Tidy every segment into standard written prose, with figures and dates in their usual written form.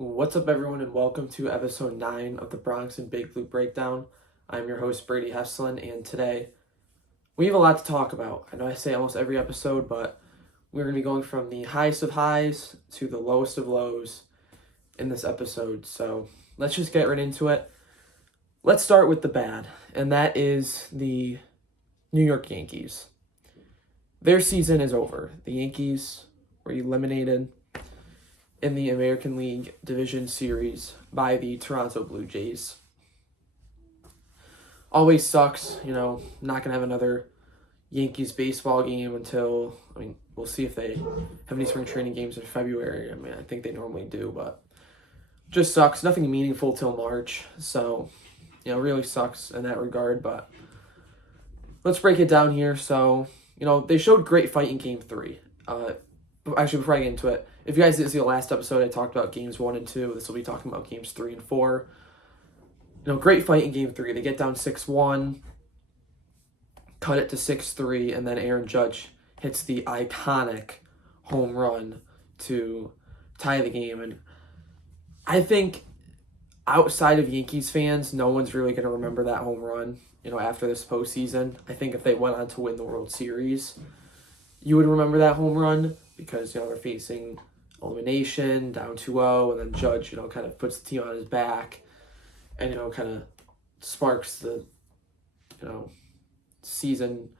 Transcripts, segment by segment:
What's up, everyone, and welcome to episode 9 of the Bronx and Big Blue Breakdown. I'm your host, Brady Heslin, and today we have a lot to talk about. I know I say almost every episode, but we're going to be going from the highest of highs to the lowest of lows in this episode. So let's just get right into it. Let's start with the bad, and that is the New York Yankees. Their season is over. The Yankees were eliminated in the American League Division Series by the Toronto Blue Jays. Always sucks, not going to have another Yankees baseball game until, we'll see if they have any spring training games in February. I think they normally do, but just sucks. Nothing meaningful till March, so, really sucks in that regard, but let's break it down here. So, they showed great fight in Game 3. Actually, before I get into it, if you guys didn't see the last episode, I talked about Games 1 and 2. This will be talking about Games 3 and 4. Great fight in Game 3. They get down 6-1, cut it to 6-3, and then Aaron Judge hits the iconic home run to tie the game. And I think outside of Yankees fans, no one's really going to remember that home run, after this postseason. I think if they went on to win the World Series, you would remember that home run because, they're facing elimination, down 2-0, and then Judge, kind of puts the team on his back and, kind of sparks the, season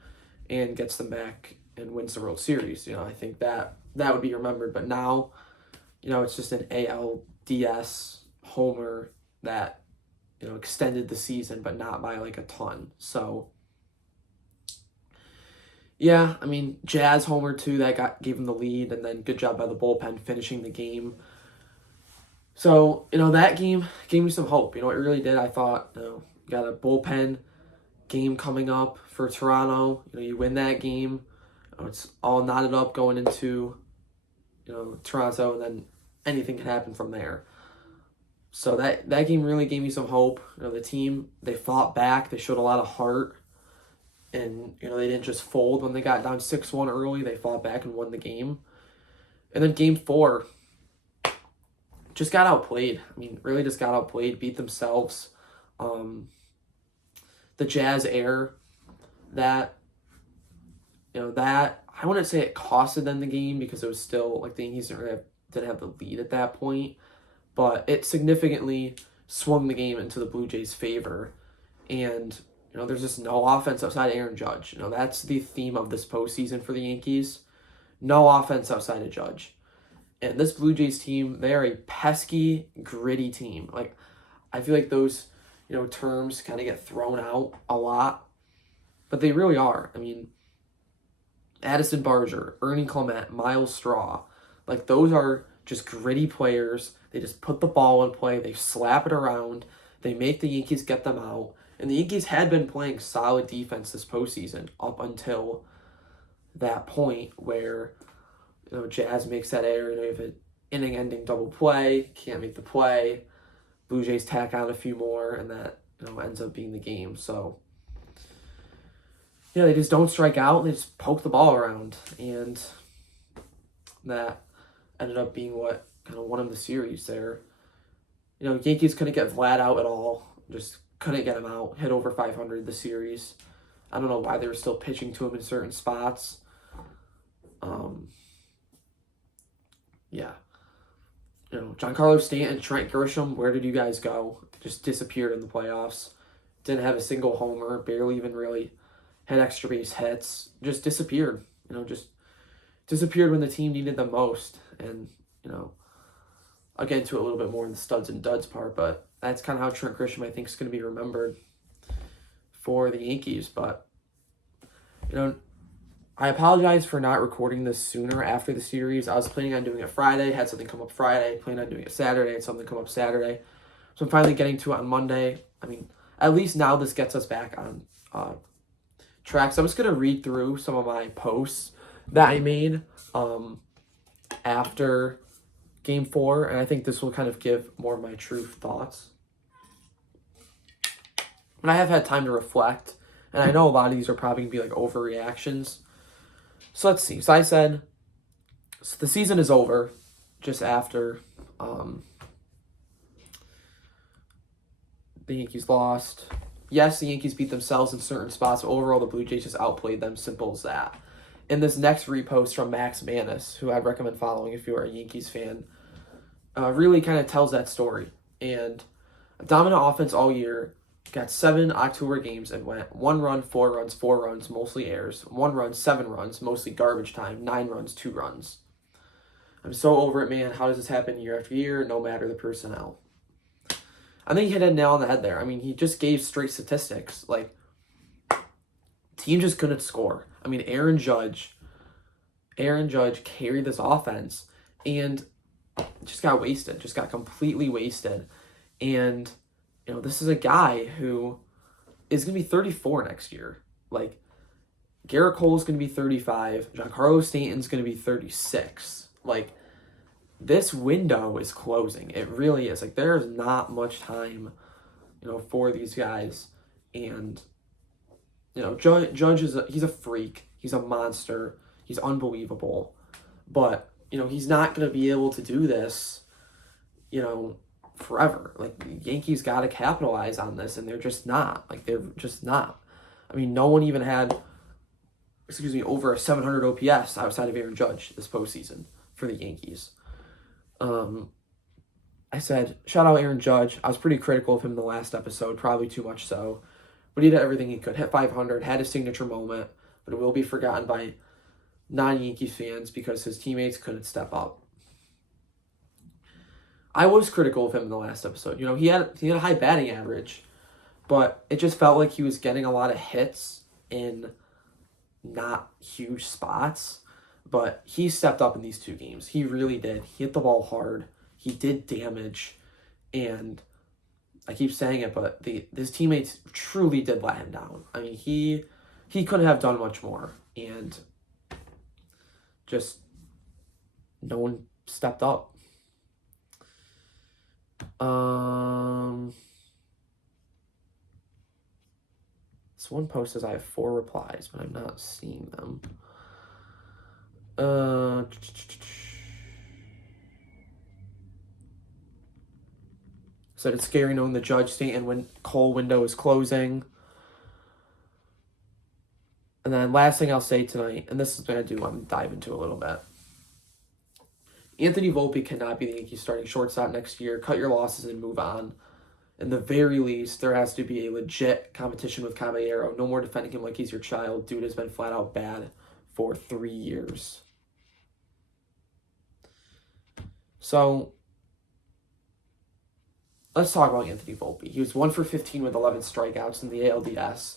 and gets them back and wins the World Series. I think that would be remembered. But now, it's just an ALDS homer that, extended the season, but not by like a ton. So, yeah, Jazz homer too, that gave him the lead, and then good job by the bullpen finishing the game. So, that game gave me some hope. It really did. I thought, you got a bullpen game coming up for Toronto. You win that game. It's all knotted up going into, Toronto, and then anything can happen from there. So that game really gave me some hope. The team, they fought back. They showed a lot of heart. And, they didn't just fold when they got down 6-1 early. They fought back and won the game. And then Game 4 just got outplayed. Really just got outplayed, beat themselves. The Jazz error that I wouldn't say it costed them the game because it was still, the Yankees didn't have the lead at that point. But it significantly swung the game into the Blue Jays' favor. And there's just no offense outside Aaron Judge. That's the theme of this postseason for the Yankees. No offense outside of Judge. And this Blue Jays team, they are a pesky, gritty team. I feel like those, terms kind of get thrown out a lot. But they really are. Addison Barger, Ernie Clement, Miles Straw. Those are just gritty players. They just put the ball in play. They slap it around. They make the Yankees get them out. And the Yankees had been playing solid defense this postseason up until that point where, Jazz makes that error. You have an inning-ending double play, can't make the play. Blue Jays tack on a few more, and that, ends up being the game. So, they just don't strike out. They just poke the ball around. And that ended up being what kind of won them the series there. Yankees couldn't get Vlad out at all. Just couldn't get him out, hit over 500 the series. I don't know why they were still pitching to him in certain spots. Giancarlo Stanton, Trent Grisham, where did you guys go? Just disappeared in the playoffs. Didn't have a single homer, barely even really had extra base hits. Just disappeared. Just disappeared when the team needed them most. And, I'll get into it a little bit more in the studs and duds part, but that's kind of how Trent Grisham, I think, is going to be remembered for the Yankees. But, I apologize for not recording this sooner after the series. I was planning on doing it Friday, had something come up Friday, planned on doing it Saturday, had something come up Saturday. So I'm finally getting to it on Monday. At least now this gets us back on track. So I'm just going to read through some of my posts that I made after Game 4, and I think this will kind of give more of my true thoughts. And I have had time to reflect, and I know a lot of these are probably going to be overreactions. So let's see. So I said, the season is over just after the Yankees lost. Yes, the Yankees beat themselves in certain spots, but overall the Blue Jays just outplayed them. Simple as that. And this next repost from Max Manis, who I'd recommend following if you are a Yankees fan, really kind of tells that story. And a dominant offense all year, got 7 October games and went 1 run, 4 runs, 4 runs, mostly errors, 1 run, 7 runs, mostly garbage time, 9 runs, 2 runs. I'm so over it, man. How does this happen year after year, no matter the personnel? I think he hit a nail on the head there. I mean, he just gave straight statistics. Like, team just couldn't score. I mean, Aaron Judge carried this offense and just got wasted, just got completely wasted. And, this is a guy who is going to be 34 next year. Like, Garrett Cole's going to be 35. Giancarlo Stanton's going to be 36. Like, this window is closing. It really is. Like, there's not much time, for these guys. And, Judge he's a freak. He's a monster. He's unbelievable. But, he's not going to be able to do this, forever. Like, the Yankees got to capitalize on this, and they're just not. Like, they're just not. I mean, no one even had, over a 700 OPS outside of Aaron Judge this postseason for the Yankees. I said, shout out Aaron Judge. I was pretty critical of him in the last episode, probably too much so. But he did everything he could. Hit 500, had a signature moment, but it will be forgotten by non-Yankees fans because his teammates couldn't step up. I was critical of him in the last episode. He had a high batting average, but it just felt like he was getting a lot of hits in not huge spots. But he stepped up in these 2 games. He really did. He hit the ball hard. He did damage. And I keep saying it, but his teammates truly did let him down. I mean, he couldn't have done much more. And just no one stepped up. This one post says I have 4 replies, but I'm not seeing them. Said it's scary knowing the Judge Stanton Cole window is closing. And then last thing I'll say tonight, and this is what I'm going to dive into a little bit. Anthony Volpe cannot be the Yankees starting shortstop next year. Cut your losses and move on. In the very least, there has to be a legit competition with Caballero. No more defending him like he's your child. Dude has been flat out bad for 3 years. So, let's talk about Anthony Volpe. He was 1 for 15 with 11 strikeouts in the ALDS.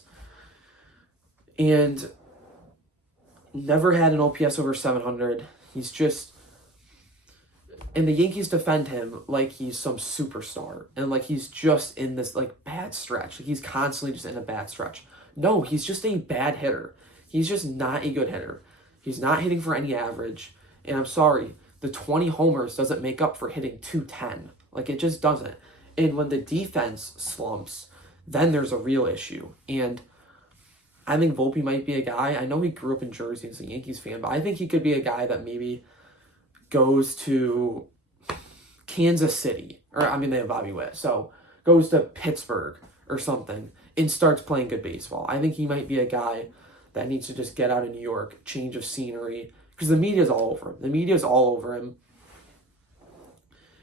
And never had an OPS over 700. He's just... And the Yankees defend him like he's some superstar. And like he's just in this bad stretch. Like he's constantly just in a bad stretch. No, he's just a bad hitter. He's just not a good hitter. He's not hitting for any average. And I'm sorry, the 20 homers doesn't make up for hitting 210. Like it just doesn't. And when the defense slumps, then there's a real issue. And I think Volpe might be a guy. I know he grew up in Jersey as a Yankees fan, but I think he could be a guy that maybe goes to Kansas City, or I mean they have Bobby Witt, so goes to Pittsburgh or something and starts playing good baseball. I think he might be a guy that needs to just get out of New York, change of scenery, because the media's all over him. The media's all over him.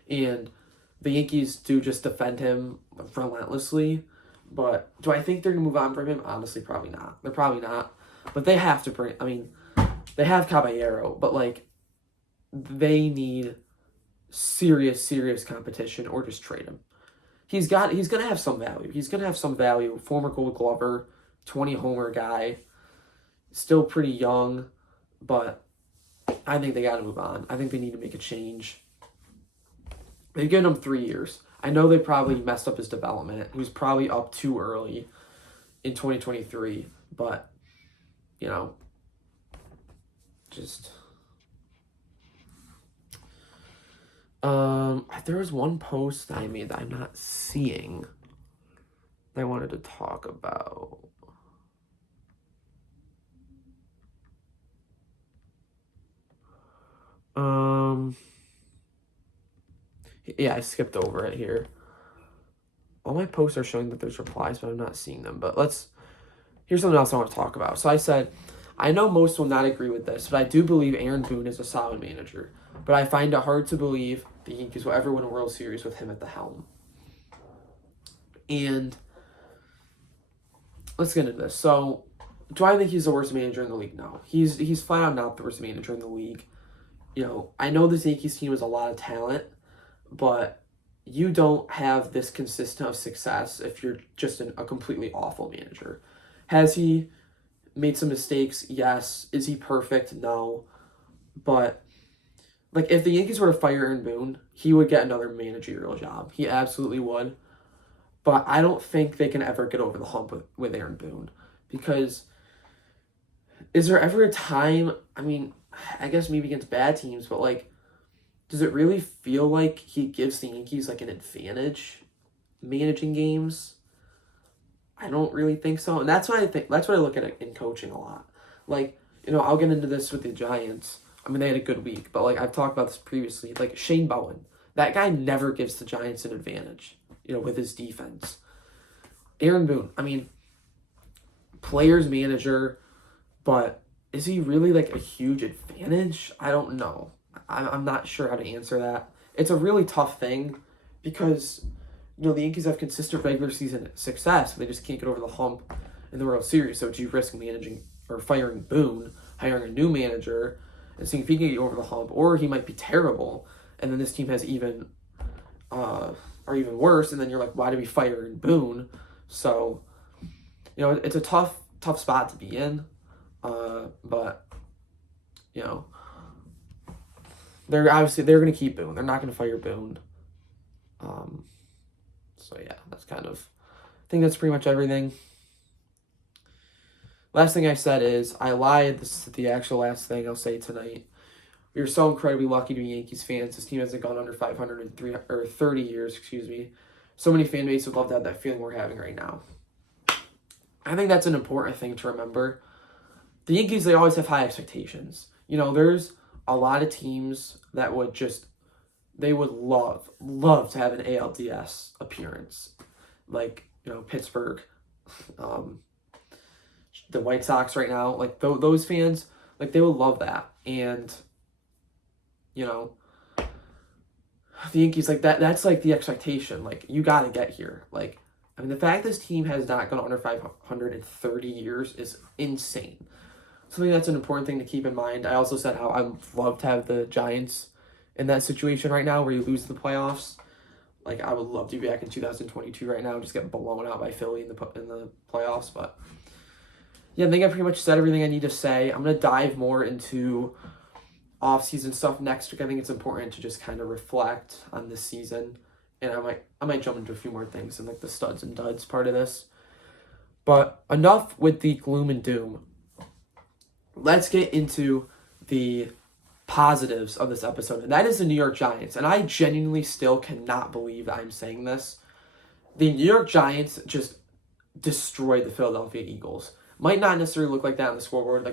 And the Yankees do just defend him relentlessly. But do I think they're going to move on from him? Honestly, probably not. They're probably not. But they have to bring, they have Caballero, but they need serious competition or just trade him. He's going to have some value. He's going to have some value. Former Gold Glover, 20 homer guy, still pretty young, but I think they got to move on. I think they need to make a change. They've given him 3 years. I know they probably messed up his development. He was probably up too early in 2023, but just there was one post that I made that I'm not seeing that I wanted to talk about. Yeah, I skipped over it here. all my posts are showing that there's replies, but I'm not seeing them. But here's something else I want to talk about. So I said, I know most will not agree with this, but I do believe Aaron Boone is a solid manager. But I find it hard to believe the Yankees will ever win a World Series with him at the helm. And let's get into this. So, do I think he's the worst manager in the league? No. He's flat out not the worst manager in the league. I know this Yankees team has a lot of talent, but you don't have this consistent of success if you're just a completely awful manager. Has he made some mistakes? Yes. Is he perfect? No. But if the Yankees were to fire Aaron Boone, he would get another managerial job. He absolutely would. But I don't think they can ever get over the hump with Aaron Boone. Because is there ever a time, I guess maybe against bad teams, but does it really feel like he gives the Yankees an advantage managing games? I don't really think so. And that's what I look at in coaching a lot. I'll get into this with the Giants. They had a good week, but I've talked about this previously. Shane Bowen, that guy never gives the Giants an advantage, with his defense. Aaron Boone, players manager, but is he really a huge advantage? I don't know. I'm not sure how to answer that. It's a really tough thing because, the Yankees have consistent regular season success, but they just can't get over the hump in the World Series. So do you risk managing or firing Boone, hiring a new manager, and seeing if he can get over the hump, or he might be terrible, and then this team has even worse, and then you're like, why did we fire Boone? So, it's a tough spot to be in, but they're going to keep Boone. They're not going to fire Boone. So yeah, I think that's pretty much everything. Last thing I said is, I lied. This is the actual last thing I'll say tonight. We are so incredibly lucky to be Yankees fans. This team hasn't gone under 500 in 30 years, So many fan bases would love to have that feeling we're having right now. I think that's an important thing to remember. The Yankees, they always have high expectations. There's a lot of teams that they would love to have an ALDS appearance. Pittsburgh, the White Sox right now, those fans, they would love that. And, the Yankees, that's the expectation. You got to get here. The fact this team has not gone under 500 in 30 years is insane. So I think that's an important thing to keep in mind. I also said how I would love to have the Giants in that situation right now where you lose the playoffs. I would love to be back in 2022 right now and just get blown out by Philly in the playoffs. But yeah, I think I pretty much said everything I need to say. I'm going to dive more into off-season stuff next week. I think it's important to just kind of reflect on this season. And I might jump into a few more things in the studs and duds part of this. But enough with the gloom and doom. Let's get into the positives of this episode, and that is the New York Giants. And I genuinely still cannot believe that I'm saying this. The New York Giants just destroyed the Philadelphia Eagles. Might not necessarily look like that on the scoreboard.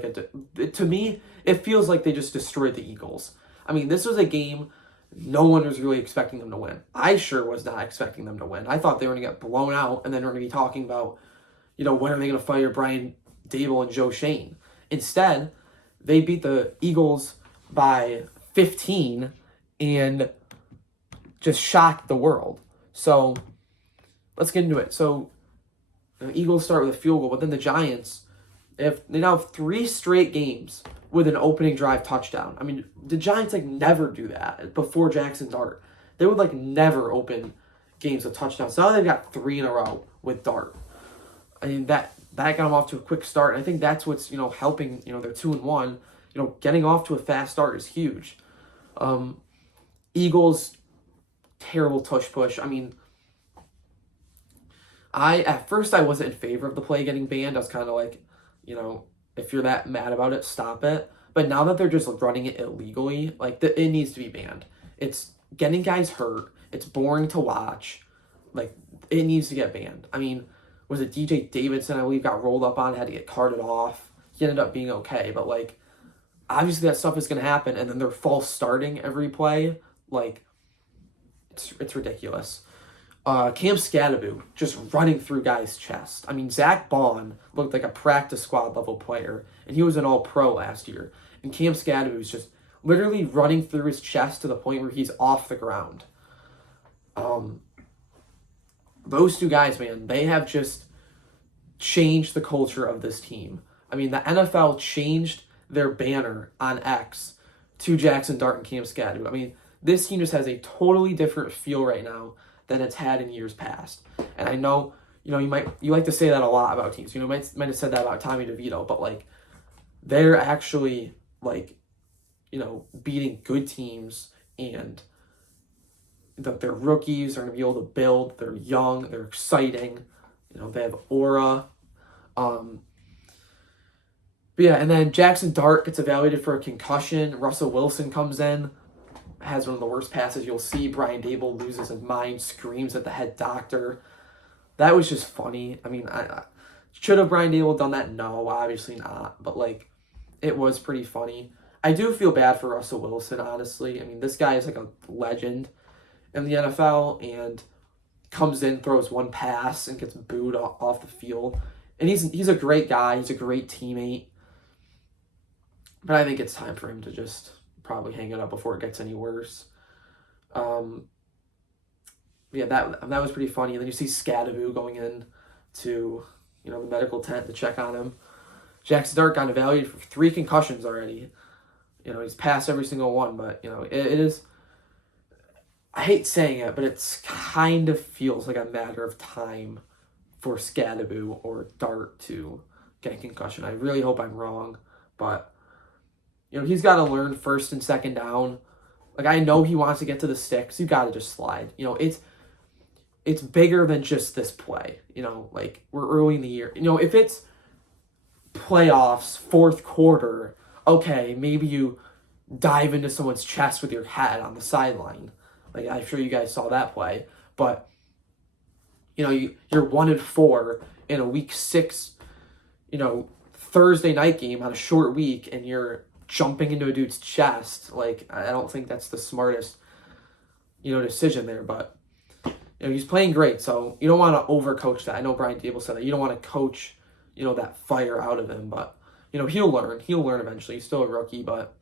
To me, it feels like they just destroyed the Eagles. This was a game no one was really expecting them to win. I sure was not expecting them to win. I thought they were going to get blown out, and then we're going to be talking about, when are they going to fire Brian Dable and Joe Shane? Instead, they beat the Eagles by 15 and just shocked the world. So let's get into it. So the Eagles start with a field goal, but then the Giants, they now have 3 straight games with an opening drive touchdown. The Giants never do that before Jackson Dart. They would never open games with touchdowns. So now they've got 3 in a row with Dart. That got them off to a quick start. And I think that's what's, helping, they're 2-1. Getting off to a fast start is huge. Eagles, terrible tush push. At first I wasn't in favor of the play getting banned. I was kind of if you're that mad about it, stop it. But now that they're just running it illegally, it needs to be banned. It's getting guys hurt. It's boring to watch. It needs to get banned. Was it DJ Davidson, I believe, got rolled up on, had to get carted off. He ended up being okay, but obviously that stuff is going to happen, and then they're false starting every play. It's ridiculous. Cam Scadaboo just running through guys' chest. I mean, Zach Bond looked like a practice squad level player, and he was an all-pro last year. And Cam Scadaboo is just literally running through his chest to the point where he's off the ground. Those two guys, man, they have just changed the culture of this team. I mean, the NFL changed their banner on X to Jackson Dart and Cam Scadaboo. I mean, this team just has a totally different feel right now than it's had in years past. And I know, you like to say that a lot about teams. You might have said that about Tommy DeVito, but like they're actually like, beating good teams, and their rookies are going to be able to build. They're young, they're exciting. They have aura. But yeah, and then Jackson Dart gets evaluated for a concussion. Russell Wilson comes in, has one of the worst passes you'll see. Brian Dable loses his mind, screams at the head doctor. That was just funny. I mean, should have Brian Dable done that? No, obviously not. But, it was pretty funny. I do feel bad for Russell Wilson, honestly. I mean, this guy is like a legend in the NFL, and comes in, throws one pass, and gets booed off the field. And he's a great guy. He's a great teammate. But I think it's time for him to just probably hang it up before it gets any worse. Yeah, that was pretty funny. And then you see Scadaboo going in to, the medical tent to check on him. Jackson Dart got evaluated for 3 concussions already. He's passed every single one, but, it is, I hate saying it, but it's kind of feels like a matter of time for Scadaboo or Dart to get a concussion. I really hope I'm wrong, but he's got to learn first and second down. I know he wants to get to the sticks. You got to just slide. It's bigger than just this play. We're early in the year. If it's playoffs, fourth quarter, okay, maybe you dive into someone's chest with your head on the sideline. I'm sure you guys saw that play. But, you're 1-4 in a week 6, Thursday night game on a short week, and you're jumping into a dude's chest. I don't think that's the smartest, decision there. But, he's playing great, so you don't want to overcoach that. I know Brian Dable said that. You don't want to coach, that fire out of him. But, he'll learn. He'll learn eventually. He's still a rookie, but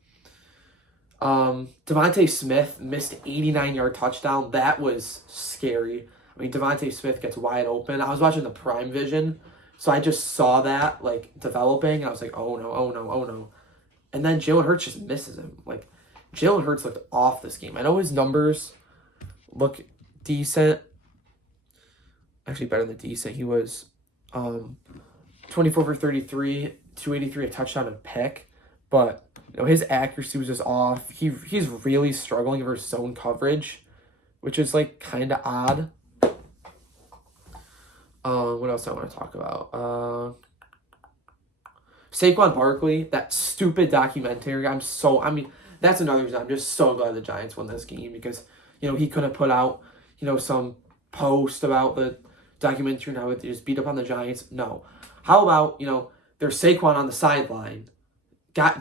Devontae Smith missed 89-yard touchdown. That was scary. I mean, Devontae Smith gets wide open. I was watching the Prime Vision, so I just saw that, developing. I was like, oh, no, oh, no, oh, no. And then Jalen Hurts just misses him. Jalen Hurts looked off this game. I know his numbers look decent. Actually, better than decent. He was 24 for 33, 283, a touchdown and pick. But, his accuracy was just off. He's really struggling versus zone coverage, which is, kind of odd. What else I want to talk about? Saquon Barkley, that stupid documentary. That's another reason I'm just so glad the Giants won this game, because, he could have put out, some post about the documentary and how it just beat up on the Giants. No. How about, there's Saquon on the sideline.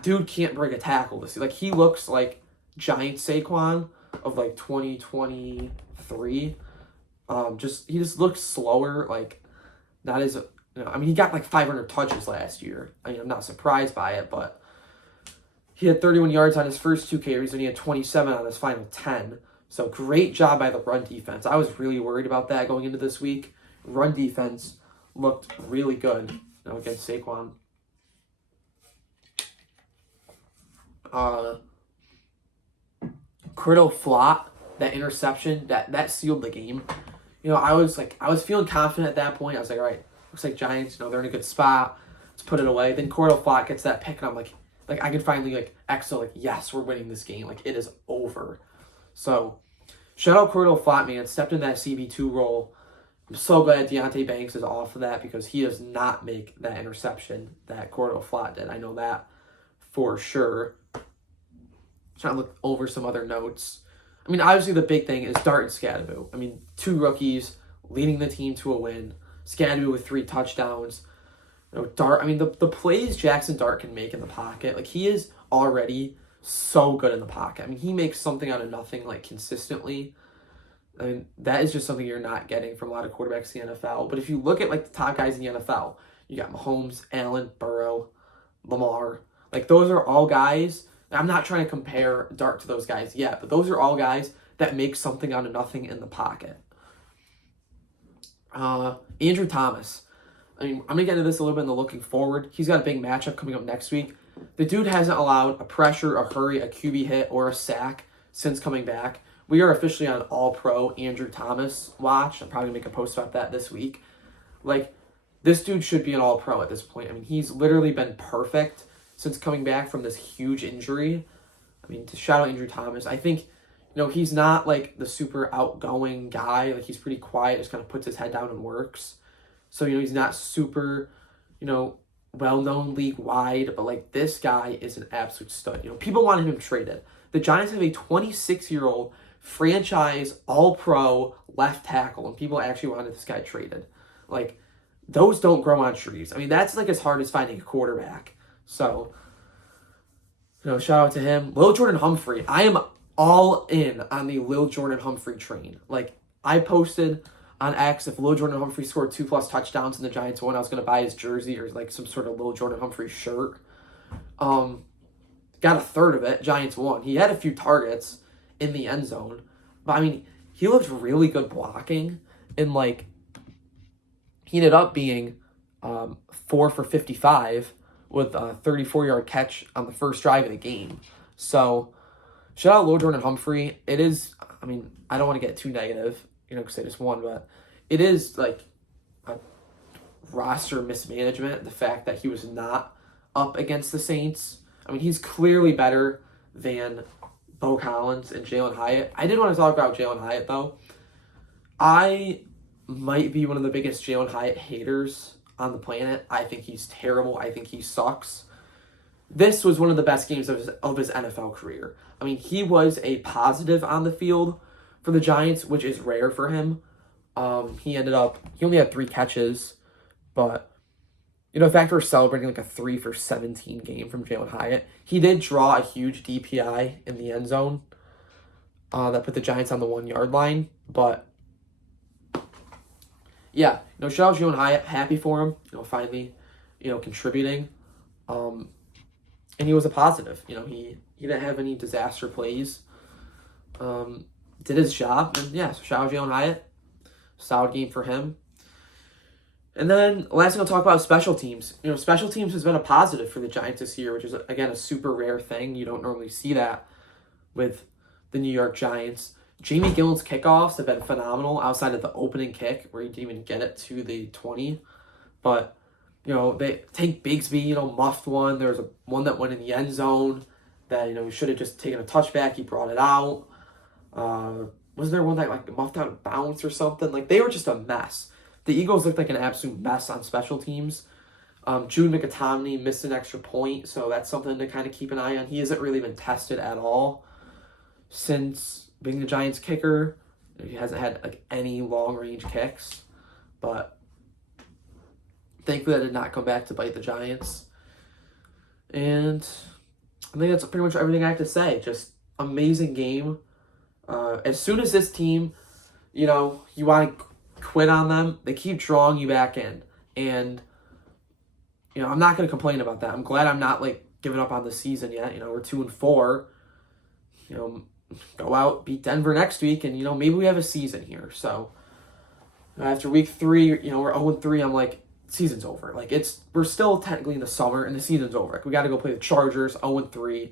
Dude can't break a tackle this year. He looks like Giants Saquon of 2023. He just looks slower. Not as he got 500 touches last year. I'm not surprised by it, but he had 31 yards on his first 2 carries, and he had 27 on his final 10. So great job by the run defense. I was really worried about that going into this week. Run defense looked really good, against Saquon. Criddle flop, that interception, that sealed the game. I was feeling confident at that point. I was like, all right, looks like Giants, they're in a good spot. Let's put it away. Then Cordell Flott gets that pick, and I'm like I can finally exhale, yes, we're winning this game. It is over. So shout out Cordell Flott, man. Stepped in that CB2 role. I'm so glad Deonte Banks is off of that, because he does not make that interception that Cordell Flott did. I know that for sure. Trying to look over some other notes. Obviously the big thing is Dart and Scadaboo. 2 rookies leading the team to a win. Scadaboo with 3 touchdowns. Dart, the plays Jackson Dart can make in the pocket, he is already so good in the pocket. He makes something out of nothing, consistently. I mean, that is just something you're not getting from a lot of quarterbacks in the NFL. But if you look at like the top guys in the NFL, you got Mahomes, Allen, Burrow, Lamar. Like those are all guys. I'm not trying to compare Dart to those guys yet, but those are all guys that make something out of nothing in the pocket. Andrew Thomas. I mean, I'm going to get into this a little bit in the looking forward. He's got a big matchup coming up next week. The dude hasn't allowed a pressure, a hurry, a QB hit, or a sack since coming back. We are officially on All-Pro Andrew Thomas watch. I'm probably going to make a post about that this week. Like, this dude should be an All-Pro at this point. I mean, he's literally been perfect since coming back from this huge injury. I mean, to shout out Andrew Thomas, I think, he's not like the super outgoing guy. Like, he's pretty quiet, just kind of puts his head down and works. So, he's not super, well-known league-wide, but like this guy is an absolute stud. People wanted him traded. The Giants have a 26-year-old franchise all-pro left tackle, and people actually wanted this guy traded. Like, those don't grow on trees. I mean, that's like as hard as finding a quarterback. So, shout out to him. Lil Jordan Humphrey. I am all in on the Lil Jordan Humphrey train. Like, I posted on X, if Lil Jordan Humphrey scored 2+ touchdowns and the Giants won, I was going to buy his jersey or like some sort of Lil Jordan Humphrey shirt. Got a third of it. Giants won. He had a few targets in the end zone. But, I mean, he looked really good blocking. And, like, he ended up being 4 for 55 with a 34-yard catch on the first drive of the game. So, shout out Lil Jordan Humphrey. It is, I mean, I don't want to get too negative, because they just won, but it is, like, a roster mismanagement, the fact that he was not up against the Saints. I mean, he's clearly better than Bo Collins and Jalen Hyatt. I did want to talk about Jalen Hyatt, though. I might be one of the biggest Jalen Hyatt haters on the planet. I think he's terrible. I think he sucks. This was one of the best games of his NFL career. I mean, he was a positive on the field for the Giants, which is rare for him. He only had 3 catches, but, in fact, we're celebrating like a 3 for 17 game from Jalen Hyatt. He did draw a huge DPI in the end zone that put the Giants on the 1-yard line, but yeah, shout out Jalen Hyatt, happy for him, finally, contributing. And he was a positive. He didn't have any disaster plays. Did his job, and yeah, so shout out Jalen Hyatt. Solid game for him. And then last thing I'll talk about is special teams. Special teams has been a positive for the Giants this year, which is, again, a super rare thing. You don't normally see that with the New York Giants. Jamie Gillen's kickoffs have been phenomenal outside of the opening kick where he didn't even get it to the 20. But, Tank Bigsby, muffed one. There was one that went in the end zone that, he should have just taken a touchback. He brought it out. Was there one that like muffed out of bounds or something? Like, they were just a mess. The Eagles looked like an absolute mess on special teams. Jude McAtomney missed an extra point, so that's something to kind of keep an eye on. He hasn't really been tested at all since being the Giants kicker. He hasn't had like any long-range kicks, but thankfully that did not come back to bite the Giants. And I think that's pretty much everything I have to say. Just amazing game. As soon as this team, you want to quit on them, they keep drawing you back in. And, I'm not going to complain about that. I'm glad I'm not, like, giving up on the season yet. We're 2-4. Go out, beat Denver next week, and, maybe we have a season here. So, after week 3, we're 0-3, I'm like, season's over. Like, we're still technically in the summer, and the season's over. Like, we got to go play the Chargers, 0-3,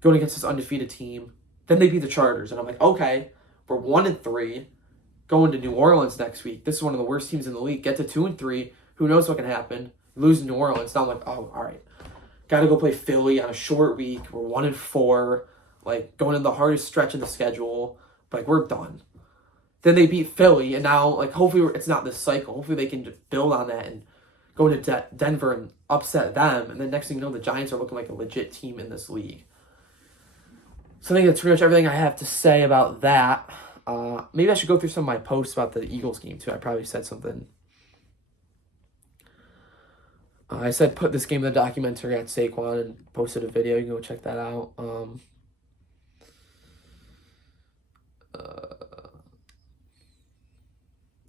going against this undefeated team. Then they beat the Chargers, and I'm like, okay, we're 1-3, going to New Orleans next week. This is one of the worst teams in the league. Get to 2-3, who knows what can happen? Lose to New Orleans. Now I'm like, oh, all right, got to go play Philly on a short week. We're 1-4, like going in the hardest stretch of the schedule. Like, we're done. Then they beat Philly, and now, like, hopefully it's not this cycle. Hopefully they can just build on that and go to Denver and upset them. And then next thing you know, the Giants are looking like a legit team in this league. So I think that's pretty much everything I have to say about that. Maybe I should go through some of my posts about the Eagles game, too. I probably said something. I said put this game in the documentary at Saquon and posted a video. You can go check that out.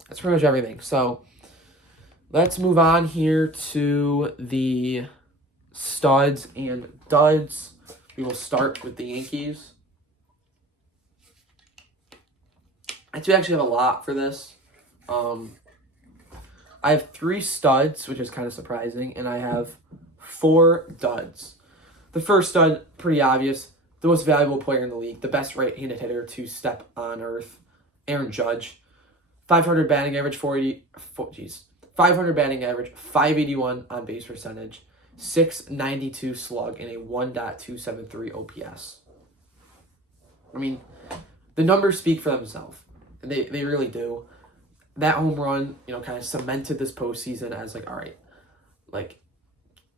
that's pretty much everything. So let's move on here to the studs and duds. We will start with the Yankees. I do actually have a lot for this. I have 3 studs, which is kind of surprising, and I have 4 duds. The first stud, pretty obvious, the most valuable player in the league, the best right-handed hitter to step on earth, Aaron Judge. 500 batting average, 500 batting average, 581 on base percentage, 692 slug, and a 1.273 OPS. I mean, the numbers speak for themselves. They really do. That home run, kind of cemented this postseason as all right,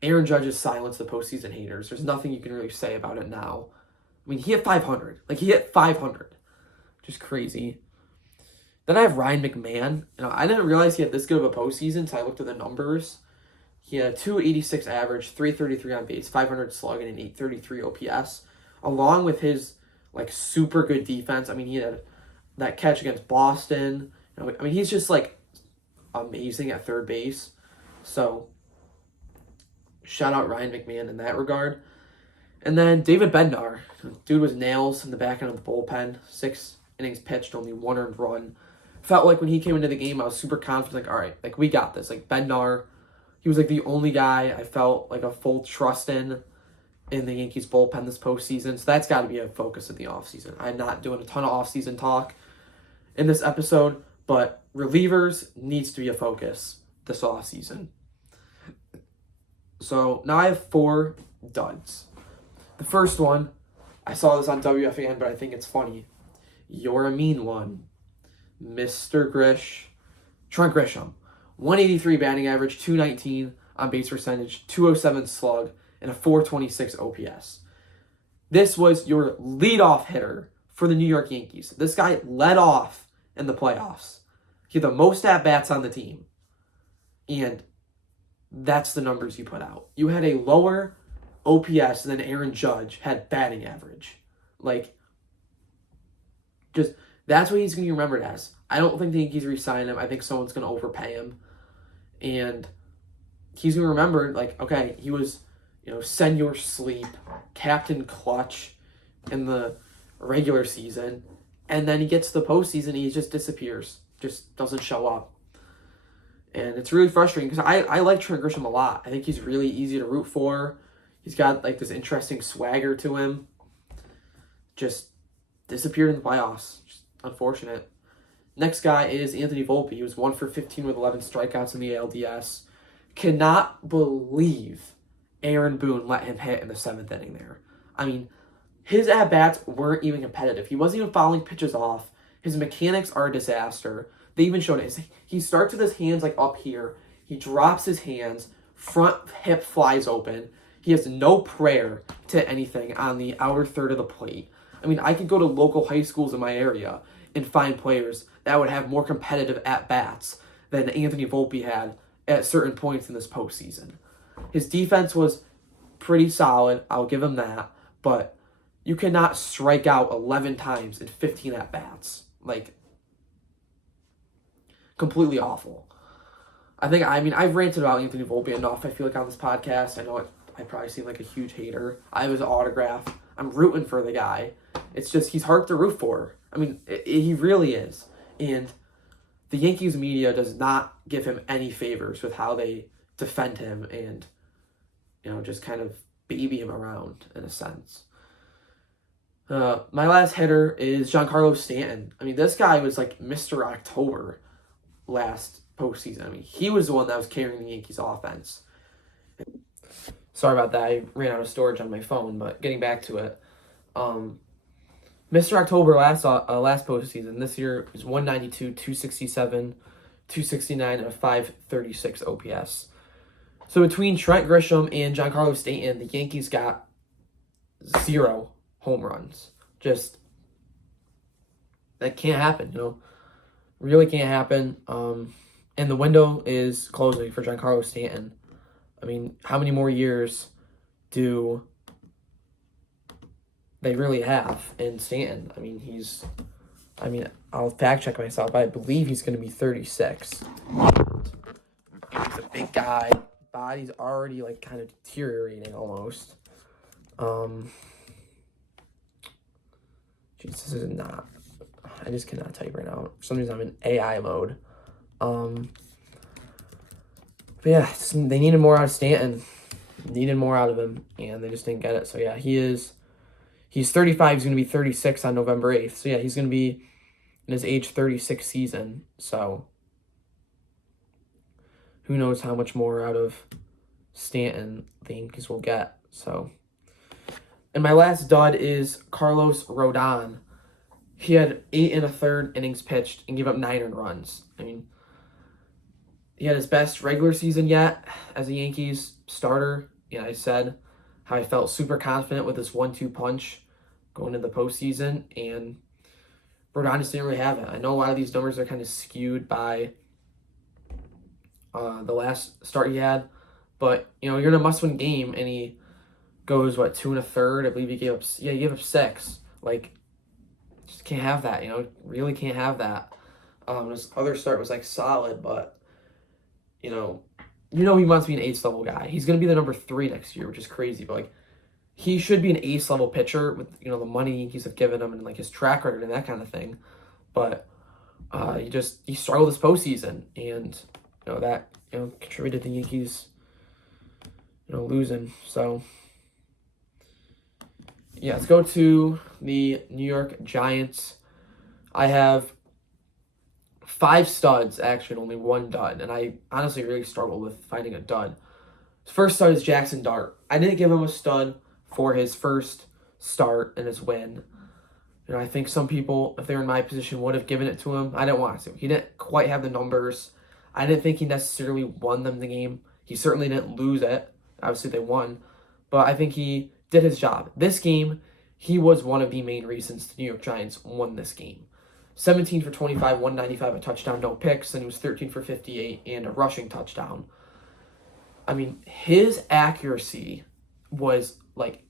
Aaron Judge has silenced the postseason haters. There's nothing you can really say about it now. I mean, he hit 500. He hit 500. Just crazy. Then I have Ryan McMahon. I didn't realize he had this good of a postseason until I looked at the numbers. He had a 286 average, 333 on base, 500 slug, and an 833 OPS, along with his super good defense. I mean, he had that catch against Boston. He's just amazing at third base. So shout out Ryan McMahon in that regard. And then David Bednar. Dude was nails in the back end of the bullpen. 6 innings pitched, only 1 earned run. Felt like when he came into the game, I was super confident. All right, we got this. Bednar, he was the only guy I felt a full trust in the Yankees bullpen this postseason. So that's got to be a focus of the offseason. I'm not doing a ton of offseason talk in this episode, but relievers needs to be a focus this offseason. So now I have 4 duds. The first one, I saw this on WFAN, but I think it's funny. You're a mean one. Mr. Trent Grisham. 183 batting average, 219 on base percentage, 207 slug, and a 426 OPS. This was your leadoff hitter for the New York Yankees. This guy led off in the playoffs. He had the most at-bats on the team. And that's the numbers you put out. You had a lower OPS than Aaron Judge had batting average. That's what he's going to be remembered as. I don't think the Yankees re-sign him. I think someone's going to overpay him. And he's going to remember, okay, he was, send your sleep, Captain Clutch in the regular season. And then he gets to the postseason and he just disappears. Just doesn't show up. And it's really frustrating because I like Trent Grisham a lot. I think he's really easy to root for. He's got this interesting swagger to him. Just disappeared in the playoffs. Just unfortunate. Next guy is Anthony Volpe. He was 1 for 15 with 11 strikeouts in the ALDS. Cannot believe Aaron Boone let him hit in the 7th inning there. I mean, his at-bats weren't even competitive. He wasn't even fouling pitches off. His mechanics are a disaster. They even showed it. He starts with his hands up here. He drops his hands. Front hip flies open. He has no prayer to anything on the outer third of the plate. I mean, I could go to local high schools in my area and find players that would have more competitive at-bats than Anthony Volpe had at certain points in this postseason. His defense was pretty solid. I'll give him that. But you cannot strike out 11 times in 15 at-bats. Completely awful. I've ranted about Anthony Volpe enough, I feel on this podcast. I know I probably seem like a huge hater. I have his autograph. I'm rooting for the guy. It's just, he's hard to root for. He really is. And the Yankees media does not give him any favors with how they defend him and, just kind of baby him around in a sense. My last hitter is Giancarlo Stanton. This guy was Mr. October last postseason. He was the one that was carrying the Yankees offense. Sorry about that. I ran out of storage on my phone, but getting back to it. Mr. October last postseason. This year is 192, 267, 269, and a 536 OPS. So between Trent Grisham and Giancarlo Stanton, the Yankees got 0 home runs. Just, that can't happen, Really can't happen. And the window is closing for Giancarlo Stanton. How many more years do they really have in Stanton? I'll fact check myself, but I believe he's going to be 36. He's a big guy. Body's already like kind of deteriorating almost. Jeez, this is not. I just cannot type right now. For some reason, I'm in AI mode. But yeah, they needed more out of Stanton. Needed more out of him, and they just didn't get it. So yeah, he's 35. He's going to be 36 on November 8th. So yeah, he's going to be in his age 36 season. So who knows how much more out of Stanton the Yankees will get. So, and my last dud is Carlos Rodon. He had 8 1/3 innings pitched and gave up 9 earned runs. I mean, he had his best regular season yet as a Yankees starter. Yeah, I said how I felt super confident with this 1-2 punch going into the postseason, and Rodon just didn't really have it. I know a lot of these numbers are kind of skewed by the last start he had, but you're in a must-win game, and he goes 2 1/3. I believe he gave up 6. Like, just can't have that. Really can't have that. His other start was solid, but he wants to be an ace level guy. He's going to be the number 3 next year, which is crazy. But he should be an ace level pitcher with the money Yankees have given him and his track record and that kind of thing. But he struggled this postseason, and that contributed to the Yankees losing. So yeah, let's go to the New York Giants. I have 5 studs, actually, and only 1 dud. And I honestly really struggled with finding a dud. His first stud is Jackson Dart. I didn't give him a stud for his first start and his win. I think some people, if they were in my position, would have given it to him. I didn't want to. He didn't quite have the numbers. I didn't think he necessarily won them the game. He certainly didn't lose it. Obviously, they won. But I think he did his job. This game, he was one of the main reasons the New York Giants won this game. 17 for 25, 195, a touchdown, no picks, and he was 13 for 58 and a rushing touchdown. I mean, his accuracy was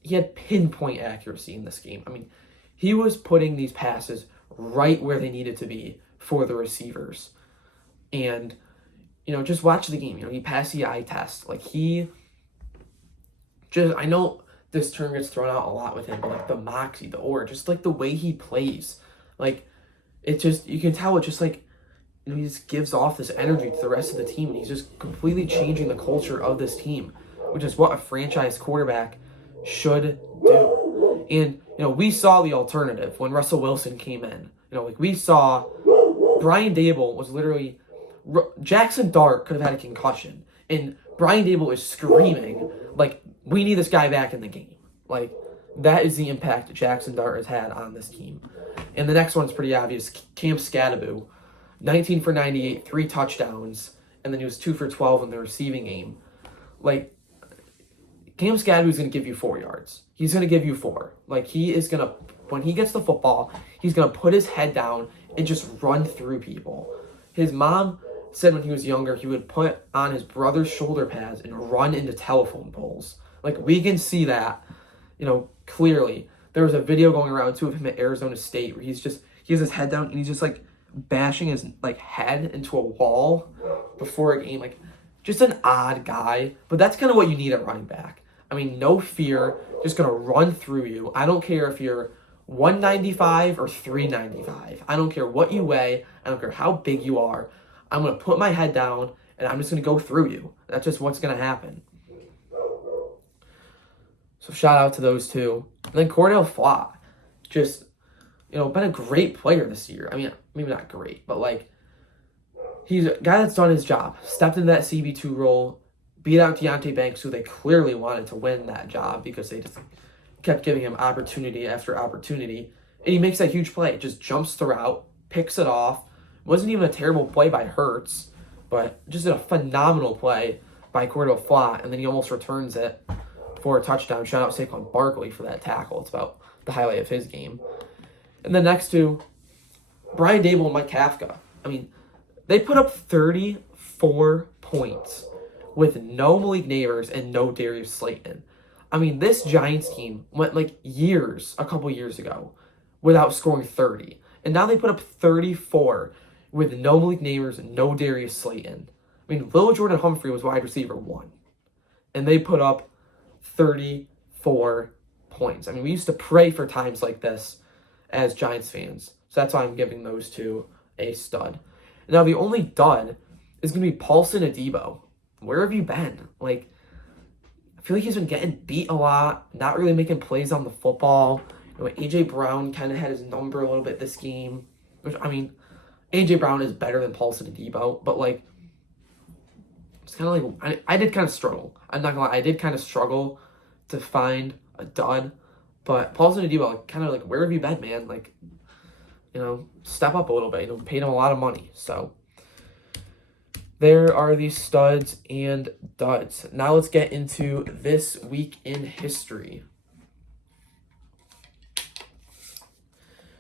he had pinpoint accuracy in this game. I mean, he was putting these passes right where they needed to be for the receivers. And, just watch the game. He passed the eye test. I know this term gets thrown out a lot with him, but the moxie, the aura, just the way he plays. It just, you can tell it just he just gives off this energy to the rest of the team, and he's just completely changing the culture of this team, which is what a franchise quarterback should do. And, we saw the alternative when Russell Wilson came in. We saw Brian Dable was literally, Jackson Dart could have had a concussion, and Brian Dable is screaming, we need this guy back in the game. That is the impact Jackson Dart has had on this team. And the next one's pretty obvious. Cam Scadaboo, 19 for 98, 3 touchdowns, and then he was 2 for 12 in the receiving game. Cam Scadaboo is going to give you 4 yards. He's going to give you 4. He is going to, when he gets the football, he's going to put his head down and just run through people. His mom said when he was younger, he would put on his brother's shoulder pads and run into telephone poles. We can see that, clearly. There was a video going around too of him at Arizona State where he has his head down and he's just bashing his head into a wall before a game. Just an odd guy, but that's kind of what you need at running back. I mean, no fear, just gonna run through you. I don't care if you're 195 or 395. I don't care what you weigh. I don't care how big you are. I'm gonna put my head down and I'm just gonna go through you. That's just what's gonna happen. So shout out to those two. And then Cordell Flott, just, been a great player this year. I mean, maybe not great, but he's a guy that's done his job. Stepped into that CB2 role, beat out Deontay Banks, who they clearly wanted to win that job because they just kept giving him opportunity after opportunity. And he makes that huge play. Just jumps the route, picks it off. Wasn't even a terrible play by Hurts, but just a phenomenal play by Cordell Flott, and then he almost returns it for a touchdown. Shout out Saquon Barkley for that tackle. It's about the highlight of his game. And then next to Brian Dable and Mike Kafka. I mean, they put up 34 points with no Malik Neighbors and no Darius Slayton. I mean, this Giants team went a couple years ago, without scoring 30. And now they put up 34 with no Malik Neighbors, no Darius Slayton. I mean, Lil Jordan Humphrey was wide receiver 1. And they put up 34 points. I mean, we used to pray for times like this as Giants fans. So that's why I'm giving those two a stud. Now, the only dud is going to be Paulson Adebo. Where have you been? Like, I feel like he's been getting beat a lot, not really making plays on the football. You know, A.J. Brown kind of had his number a little bit this game. Which, I mean, A.J. Brown is better than Paulson Adebo, but, like, it's kind of like, I did kind of struggle. I'm not going to lie, I did kind of struggle to find a dud. But Paulson Adebo, kind of like, where have you been, man? Like, you know, step up a little bit. You know, paid him a lot of money. So, there are these studs and duds. Now let's get into this week in history.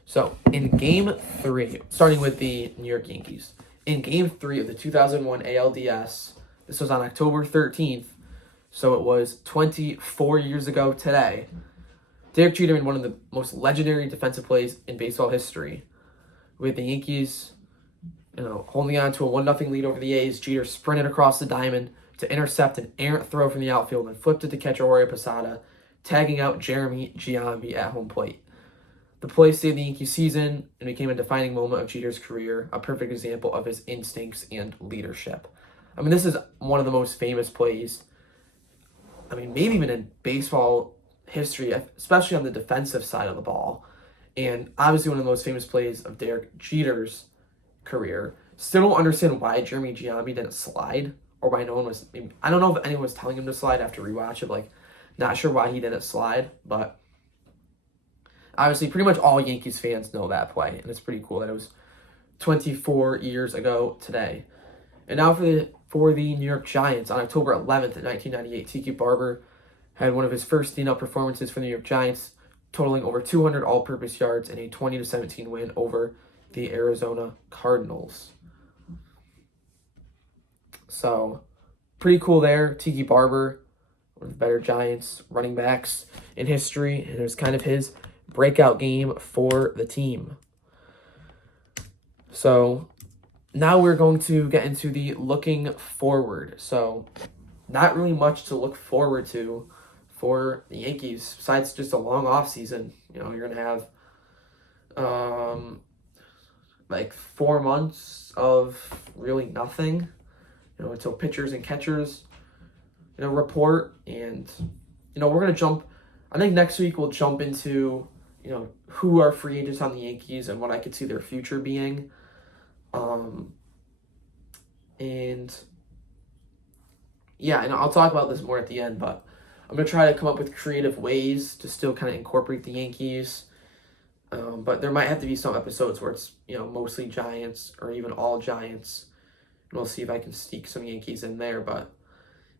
So, in Game 3, starting with the New York Yankees, in Game 3 of the 2001 ALDS, this was on October 13th, so it was 24 years ago today, Derek Jeter made one of the most legendary defensive plays in baseball history. With the Yankees, you know, holding on to a 1-0 lead over the A's, Jeter sprinted across the diamond to intercept an errant throw from the outfield and flipped it to catcher Jorge Posada, tagging out Jeremy Giambi at home plate. The play saved the Yankee season and became a defining moment of Jeter's career, a perfect example of his instincts and leadership. I mean, this is one of the most famous plays, I mean, maybe even in baseball history, especially on the defensive side of the ball. And obviously one of the most famous plays of Derek Jeter's career. Still don't understand why Jeremy Giambi didn't slide, or why no one was, I don't know if anyone was telling him to slide after rewatch it, like, not sure why he didn't slide, but obviously pretty much all Yankees fans know that play, and it's pretty cool that it was 24 years ago today. And now for the New York Giants, on October 11th, 1998, Tiki Barber had one of his first stand-up performances for the New York Giants, totaling over 200 all-purpose yards in a 20-17 win over the Arizona Cardinals. So, pretty cool there. Tiki Barber, one of the better Giants running backs in history, and it was kind of his breakout game for the team. So, now we're going to get into the looking forward. So, not really much to look forward to for the Yankees, besides just a long offseason. You know, you're going to have like 4 months of really nothing, you know, until pitchers and catchers, you know, report. And, you know, we're going to jump, I think next week we'll jump into, you know, who are free agents on the Yankees and what I could see their future being. And yeah, and I'll talk about this more at the end, but I'm going to try to come up with creative ways to still kind of incorporate the Yankees. But there might have to be some episodes where it's, you know, mostly Giants or even all Giants. And we'll see if I can sneak some Yankees in there. But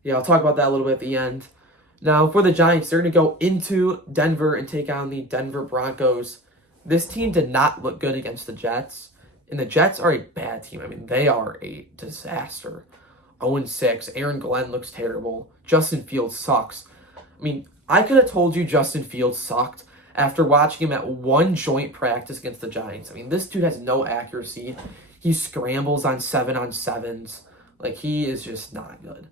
yeah, I'll talk about that a little bit at the end. Now, for the Giants, they're going to go into Denver and take on the Denver Broncos. This team did not look good against the Jets. And the Jets are a bad team. I mean, they are a disaster. 0-6. Aaron Glenn looks terrible. Justin Fields sucks. I mean, I could have told you Justin Fields sucked after watching him at one joint practice against the Giants. I mean, this dude has no accuracy. He scrambles on 7-on-7s. Like, he is just not good.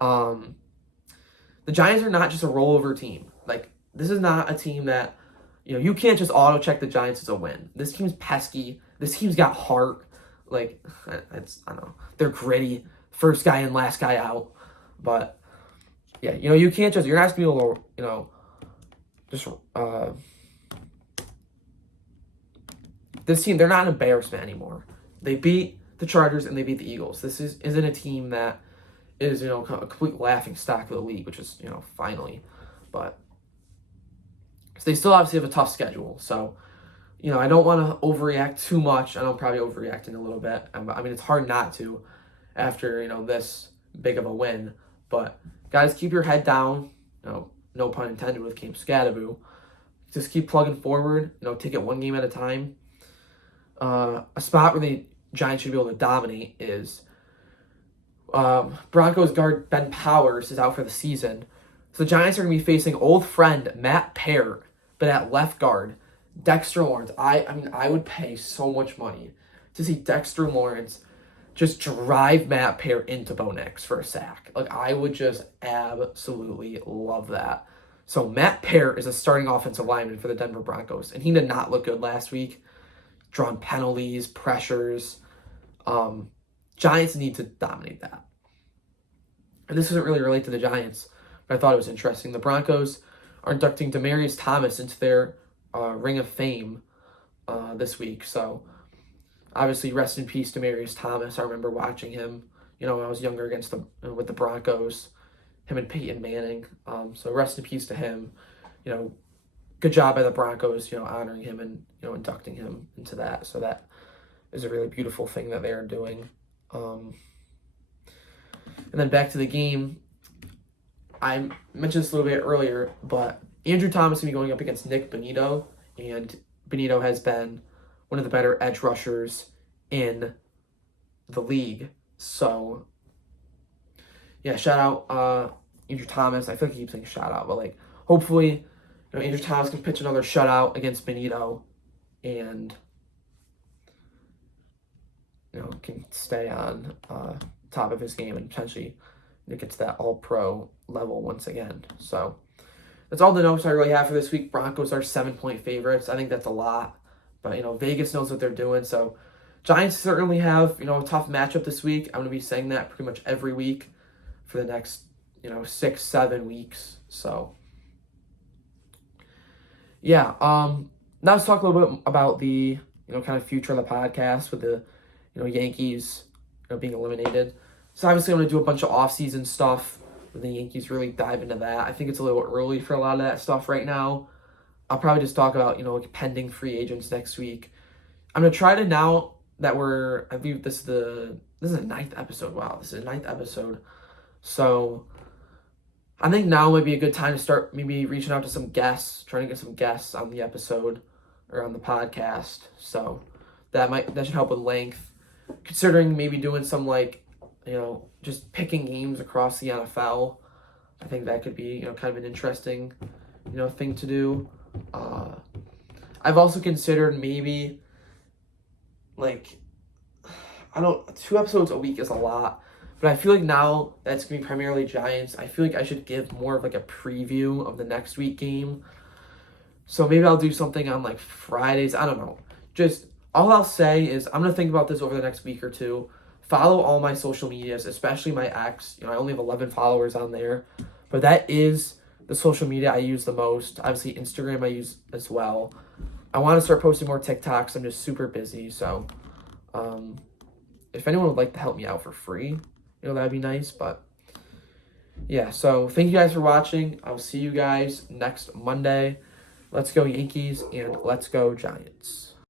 The Giants are not just a rollover team. Like, this is not a team that, you know, you can't just auto-check the Giants as a win. This team's pesky. This team's got heart. Like, I don't know. They're gritty. First guy in, last guy out. But, yeah, you know, you can't just, you're not going to be able to, you know, just, this team, they're not an embarrassment anymore. They beat the Chargers and they beat the Eagles. This isn't a team that is, you know, a complete laughing stock of the league, which is, you know, finally. But so they still obviously have a tough schedule. So, you know, I don't want to overreact too much. I know I'm probably overreacting a little bit. I mean, it's hard not to after, you know, this big of a win. But, guys, keep your head down. You know, no pun intended with Camp Scadaboo. Just keep plugging forward. You know, take it one game at a time. A spot where the Giants should be able to dominate is Broncos guard Ben Powers is out for the season. So the Giants are going to be facing old friend Matt Peart, but at left guard. Dexter Lawrence. I mean, I would pay so much money to see Dexter Lawrence just drive Matt Peart into Bo Nix for a sack. Like, I would just absolutely love that. So Matt Peart is a starting offensive lineman for the Denver Broncos, and he did not look good last week. Drawn penalties, pressures. Giants need to dominate that. And this doesn't really relate to the Giants, but I thought it was interesting. The Broncos are inducting Demaryius Thomas into their Ring of Fame this week. So, obviously, rest in peace, Demaryius Thomas. I remember watching him, when I was younger with the Broncos, him and Peyton Manning. So, rest in peace to him. Good job by the Broncos, honoring him and, inducting him into that. So, that is a really beautiful thing that they are doing. And then back to the game, I mentioned this a little bit earlier, but Andrew Thomas is going to be going up against Nick Bonito, and Bonito has been one of the better edge rushers in the league. So, yeah, shout out Andrew Thomas. I feel like I keep saying shout out, but hopefully, Andrew Thomas can pitch another shutout against Bonito, and can stay on top of his game and potentially get to that all-pro level once again. So that's all the notes I really have for this week. Broncos are 7-point favorites. I think that's a lot, but Vegas knows what they're doing. So Giants certainly have a tough matchup this week. I'm going to be saying that pretty much every week for the next 6-7 weeks. So yeah, now let's talk a little bit about the kind of future of the podcast with the Yankees being eliminated. So obviously I'm going to do a bunch of off-season stuff when the Yankees really dive into that. I think it's a little early for a lot of that stuff right now. I'll probably just talk about, pending free agents next week. I'm going to try to, now that I believe this is the 9th episode. Wow, this is the 9th episode. So I think now might be a good time to start maybe reaching out to some guests, trying to get some guests on the episode or on the podcast. So that should help with length. Considering maybe doing some just picking games across the NFL, I think that could be kind of an interesting thing to do. I've also considered maybe 2 episodes a week is a lot, but I feel like now that's gonna be primarily Giants. I feel like I should give more of a preview of the next week game. So maybe I'll do something on Fridays. I don't know. Just all I'll say is I'm going to think about this over the next week or two. Follow all my social medias, especially my X. I only have 11 followers on there, but that is the social media I use the most. Obviously, Instagram I use as well. I want to start posting more TikToks. I'm just super busy. So if anyone would like to help me out for free, that'd be nice. But yeah, so thank you guys for watching. I'll see you guys next Monday. Let's go Yankees and let's go Giants.